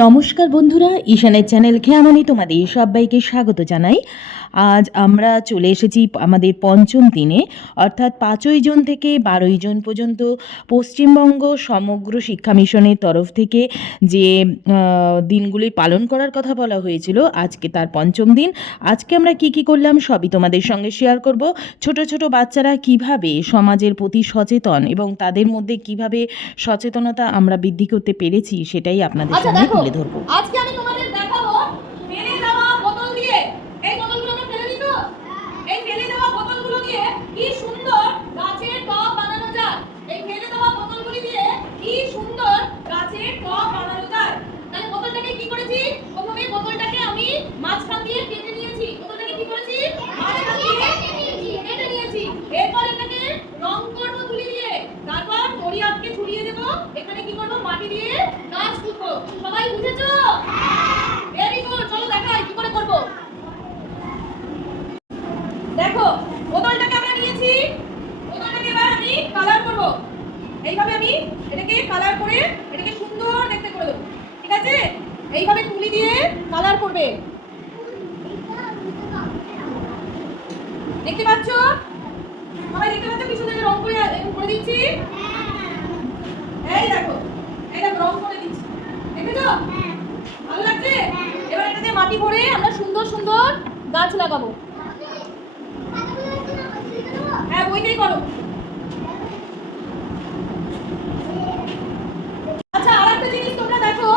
নমস্কার বন্ধুরা, ঈশানের চ্যানেল খেয়ামনি তোমাদের সবাইকে স্বাগত জানাই। আজ আমরা চলে এসেছি আমাদের পঞ্চম দিনে, অর্থাৎ 5ই জুন থেকে 12ই জুন পর্যন্ত পশ্চিমবঙ্গ সমগ্র শিক্ষা মিশনের তরফ থেকে যে দিনগুলি পালন করার কথা বলা হয়েছিল, আজকে তার পঞ্চম দিন। আজকে আমরা কি করলাম সবই তোমাদের সঙ্গে শেয়ার করব। ছোট ছোট বাচ্চারা কিভাবে সমাজের প্রতি সচেতন এবং তাদের মধ্যে কিভাবে সচেতনতা আমরা বৃদ্ধি করতে পেরেছি সেটাই আপনাদের সামনে তুলে ধরবো। আজকে আমি তোমাদের দেখাবো ফেলে দেওয়া বোতল দিয়ে। এই বোতলগুলো আমরা ফেলে দিই তো, এই ফেলে দেওয়া বোতলগুলো দিয়ে কি সুন্দর গাছের টব বানানো যায়। এই ফেলে দেওয়া বোতলগুলি দিয়ে কি সুন্দর গাছের টব বানানো যায়। তাহলে বোতলটাকে কি করেছি? প্রথমে বোতলটাকে আমি মাঝখান দিয়ে কেটে নিয়েছি। বোতলটাকে কি করেছি? মাঝখান দিয়ে কেটে নিয়েছি। এরপর এটাকে রং করব তুলি দিয়ে, তারপর তরিয়াকে ছড়িয়ে দেব। এখানে কি করব? মাটি দিয়ে গাছ পুঁতবো। সবাই বুঝেছো? Very good. চলো দেখাই কি করে করব। দেখো, বোতলটাকে আমরা নিয়েছি। বোতলটাকে এবার আমি কালার করব। এইভাবে আমি এটাকে কালার করে এটাকে সুন্দর দেখতে করে দেব। ঠিক আছে? এইভাবে তুলি দিয়ে কালার করবে। দেখতে পাচ্ছ? সবাই দেখতে পাচ্ছ কি সুন্দর রং করে দিচ্ছি? এই দেখো, এটা রং করে দিচ্ছি। দেখেছো? ভালো লাগছে? এবার এটাতে মাটি ভরে আমরা সুন্দর সুন্দর গাছ লাগাবো। হ্যাঁ, ওইটাই করো। আচ্ছা, আরেকটা জিনিস তোমরা দেখো,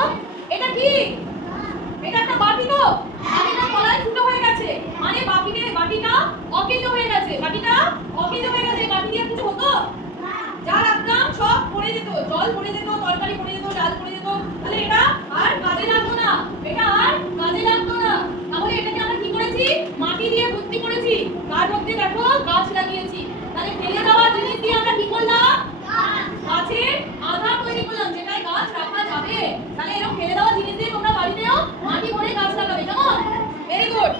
এটা কি? এটা একটা বাটি তো? বাটিটা তলায় ফুটো হয়ে গেছে, মানে বাটিটা অকেজ হয়ে গেছে। বাটিটা অকেজ হয়ে গেছে। বাটি দিয়ে কিছু হতো? যা রাখতাম সব পড়ে যেত, জল পড়ে যেত, তরকারি পড়ে যেত, ডাল পড়ে যেত। তাহলে এটা আর কাজে লাগতো না, এটা আর কাজে লাগতো না। তাহলে এটাকে আমরা কি করেছি? মাটি দিয়ে ভর্তি করেছি, তার মধ্যে দেখো গাছ লাগিয়েছি। তাহলে ফেলে দেওয়া জিনিস দিয়ে আমরা কি করলাম? গাছের আধার তৈরি করলাম, যেটায় গাছ রাখা যাবে। তাহলে এরকম ফেলে দেওয়া জিনিস দিয়ে তোমরা বাড়িতেও মাটি ভরে গাছ লাগাবে, কেমন? Very good.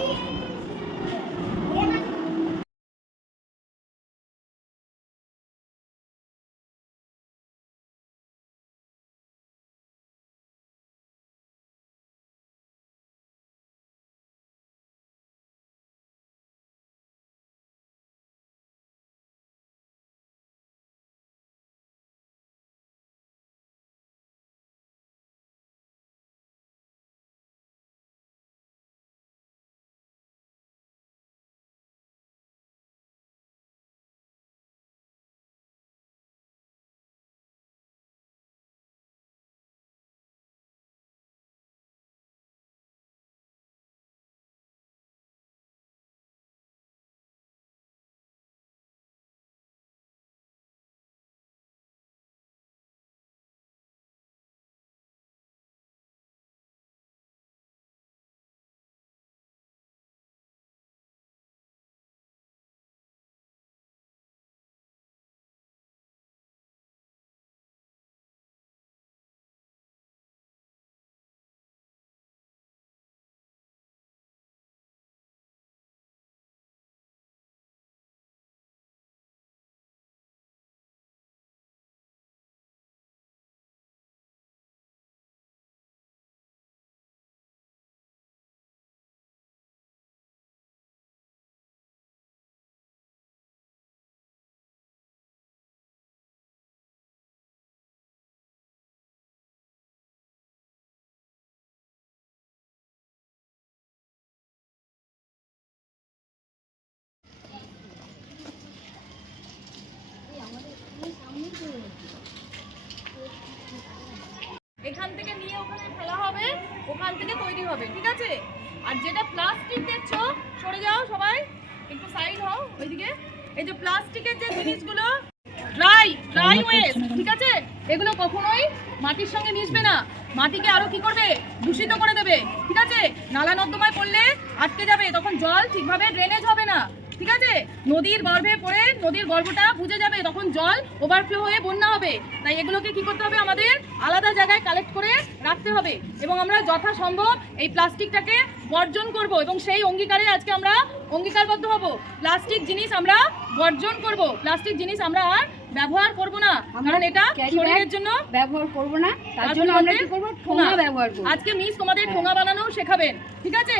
এখান থেকে নিয়ে ওখানে ফেলা হবে, ওখান থেকে তৈরি হবে। ঠিক আছে? আর যেটা প্লাস্টিক দেখছো, সরে যাও সবাই, একটু সাইড হও ওইদিকে। এই যে প্লাস্টিকের যে জিনিসগুলো, ড্রাই ওয়েস্ট, ঠিক আছে, এগুলো কখনোই মাটির সঙ্গে মিশবে না। মাটিকে আরো কি করবে? দূষিত করে দেবে। ঠিক আছে? নালা নর্দমায় পড়লে আটকে যাবে, তখন জল ঠিকভাবে ড্রেনেজ হবে না। ঠিক আছে? নদীর গর্ভে পড়ে নদীর গর্ভটা বুঝে যাবে, তখন জল ওভারফ্লো হয়ে বন্যা হবে। তাই এগুলোকে কি করতে হবে? আমাদের আলাদা জায়গায় কালেক্ট করে রাখতে হবে এবং আমরা যথাসম্ভব এই প্লাস্টিকটাকে বর্জন করব এবং সেই অঙ্গীকারে আজকে আমরা অঙ্গীকারবদ্ধ হব। প্লাস্টিক জিনিস আমরা বর্জন করব, প্লাস্টিক জিনিস আমরা আর ব্যবহার করব না, কারণ এটা ক্যারি শরীরের ব্যাগ জন্য ব্যবহার করব না, তার তার জন্য আমরা পরিবর্তে কি করব, ঠোঙা ব্যবহার করব। আজকে মিস তোমাদের ঠোঙা বানানো শেখাবেন, ঠিক আছে?